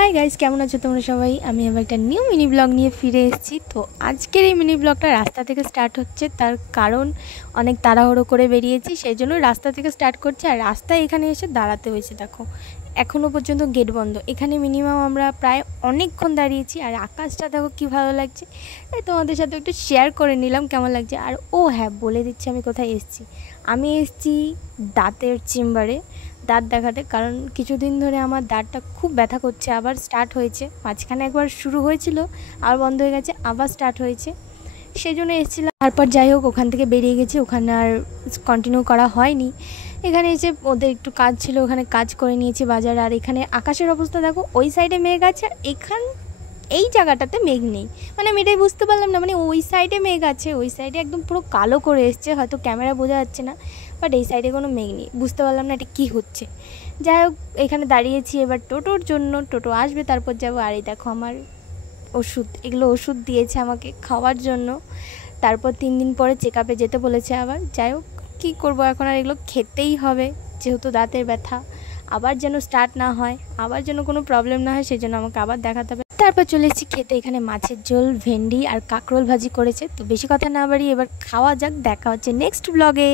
Hi guys, কেমন আছো তোমরা সবাই? আমি আবার একটা নিউ মিনি ব্লগ নিয়ে ফিরে এসেছি। তো আজকের এই মিনি ব্লগটা রাস্তা থেকে স্টার্ট হচ্ছে, তার কারণ অনেক তাড়াহুড়ো করে বেরিয়েছি, সেই জন্য রাস্তা থেকে স্টার্ট করছি। আর রাস্তায় এখানে এসে দাঁড়াতে হয়েছে, দেখো এখনও পর্যন্ত গেট বন্ধ। এখানে মিনিমাম আমরা প্রায় অনেকক্ষণ দাঁড়িয়েছি। আর আকাশটা দেখো কী ভালো লাগছে, তাই তোমাদের সাথে একটু শেয়ার করে নিলাম কেমন লাগছে। আর ও হ্যাঁ, বলে দিচ্ছি আমি কোথায় এসেছি। আমি এসেছি দাঁতের চেম্বারে দাঁত দেখাতে, কারণ কিছুদিন ধরে আমার দাঁতটা খুব ব্যথা করছে। আবার স্টার্ট হয়েছে, মাঝখানে একবার শুরু হয়েছিল, আবার বন্ধ হয়ে গেছে, আবার স্টার্ট হয়েছে, সেই জন্য এসেছিলাম। তারপর যাই হোক ওখান থেকে বেরিয়ে গেছি, ওখানে আর কন্টিনিউ করা হয়নি। এখানে এসে ওদের একটু কাজ ছিল, ওখানে কাজ করে নিয়েছি বাজার। আর এখানে আকাশের অবস্থা দেখো, ওই সাইডে মেঘ আছে আর এই জায়গাটাতে মেঘ নেই। মানে আমি এটাই বুঝতে পারলাম না, মানে ওই সাইডে মেঘ আছে, ওই সাইডে একদম পুরো কালো করে এসছে, হয়তো ক্যামেরা বোঝা যাচ্ছে না, বাট এই সাইডে কোনো মেঘ নেই। বুঝতে পারলাম না এটা কী হচ্ছে। যাই হোক এখানে দাঁড়িয়েছি এবার টোটোর জন্য, টোটো আসবে তারপর যাবো। আর এই দেখো আমার ওষুধ, এগুলো ওষুধ দিয়েছে আমাকে খাওয়ার জন্য। তারপর 3 দিন পরে চেক আপে যেতে বলেছে আবার। যাই হোক কী করবো, এখন আর এগুলো খেতেই হবে, যেহেতু দাঁতের ব্যথা। আবার যেন স্টার্ট না হয়, আবার যেন কোনো প্রবলেম না হয়, সেই জন্য আমাকে আবার দেখাতে হবে। তারপর চলে এসেছি খেতে। এখানে মাছের ঝোল, ভেন্ডি আর কাঁকরোল ভাজি করেছে। তো বেশি কথা না বাড়িয়ে এবার খাওয়া যাক, দেখা হচ্ছে নেক্সট ব্লগে।